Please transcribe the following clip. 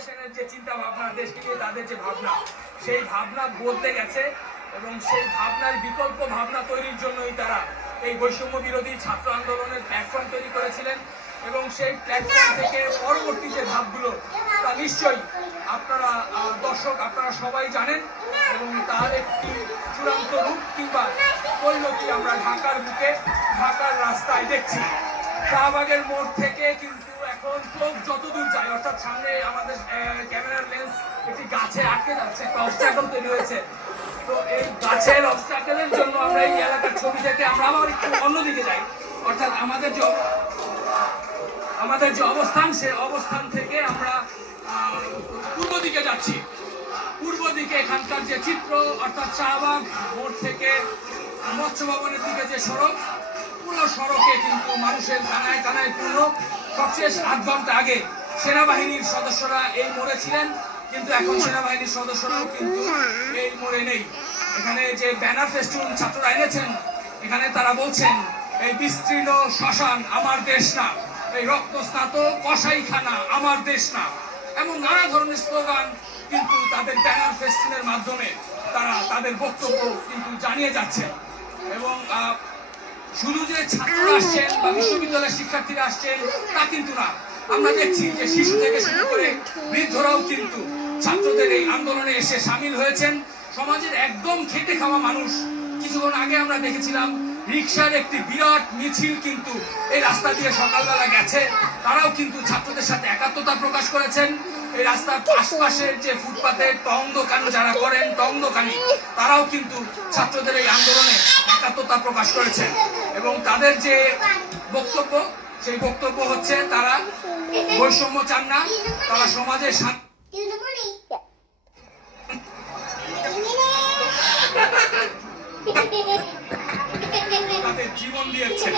জেনারেশনের যে চিন্তা ভাবনা দেশকে নিয়ে তাদের যে ভাবনা, সেই ভাবনা বদলে গেছে এবং সেই ভাবনার বিকল্প ভাবনা তৈরির জন্যই তারা এই বৈষম্য বিরোধী ছাত্র আন্দোলনের প্ল্যাটফর্ম তৈরি করেছিলেন এবং সেই প্ল্যাটফর্ম থেকে পরবর্তী যে ধাপগুলো, তা নিশ্চয়ই আপনারা দর্শক আপনারা সবাই জানেন এবং তার একটি চূড়ান্ত রূপ কিংবা পরিণতি আমরা ঢাকার বুকে, ঢাকার রাস্তায় দেখছি। শাহবাগের মোড় থেকে কিন্তু এখন চোখ যতদূর যায়, অর্থাৎ সামনে আমাদের ক্যামেরার লেন্স একটি গাছে আটকে যাচ্ছে, একটা অবস্টাকল তৈরি হয়েছে। তো এই গাছের অবস্টাকলের জন্য আমরা এই এলাকার ছবি থেকে আমরা আবার একটু অন্যদিকে যাই। অর্থাৎ আমাদের যে আমাদের যে অবস্থান, সে অবস্থান থেকে আমরা পূর্ব দিকে যাচ্ছি। পূর্ব দিকে এখানকার যে চিত্র, অর্থাৎ শাহবাগ মোড় থেকে মৎস্য ভবনের দিকে যে সড়ক পুরো সড়কে কিন্তু মানুষের কানায় কানায় পূর্ণ সবশেষ আধ ঘণ্টা আগে সেনাবাহিনীর সদস্যরা এই মোড়ে ছিলেন, কিন্তু এখন সেনাবাহিনীর সদস্যরাও কিন্তু এই মোড়ে নেই। এখানে যে ব্যানার ফেস্টুন ছাত্ররা এনেছেন, এখানে তারা বলছেন, এই বিস্তীর্ণ শ্মশান আমার দেশ না, এই রক্তস্নাত কসাইখানা আমার দেশ না। এমন নানা ধরনের স্লোগান কিন্তু তাদের ব্যানার ফেস্টিনের মাধ্যমে তারা তাদের বক্তব্য কিন্তু জানিয়ে যাচ্ছেন। এবং শুধু যে ছাত্ররা আসছেন বা বিশ্ববিদ্যালয়ের শিক্ষার্থীরা আসছেন, তা কিন্তু না। আমরা দেখছি যে শিশু থেকে শুরু করে বৃদ্ধরাও কিন্তু ছাত্রদের এই আন্দোলনে এসে সামিল হয়েছেন। সমাজের একদম খেটে খাওয়া মানুষ। কিছুক্ষণ আগে আমরা দেখেছিলাম রিক্সার একটি বিরাট মিছিল কিন্তু এই রাস্তা দিয়ে সকালবেলা গেছে। তারাও কিন্তু ছাত্রদের সাথে একাত্মতা প্রকাশ করেছেন। এই রাস্তার আশপাশের যে ফুটপাতে টং দোকান যারা করেন, টং দোকানি, তারাও কিন্তু ছাত্রদের এই আন্দোলনে একাত্মতা প্রকাশ করেছেন। এবং তাদের যে বক্তব্য, সেই বক্তব্য হচ্ছে তারা বৈষম্য চান না, তারা সমাজে. তাদের জীবন দিয়েছেন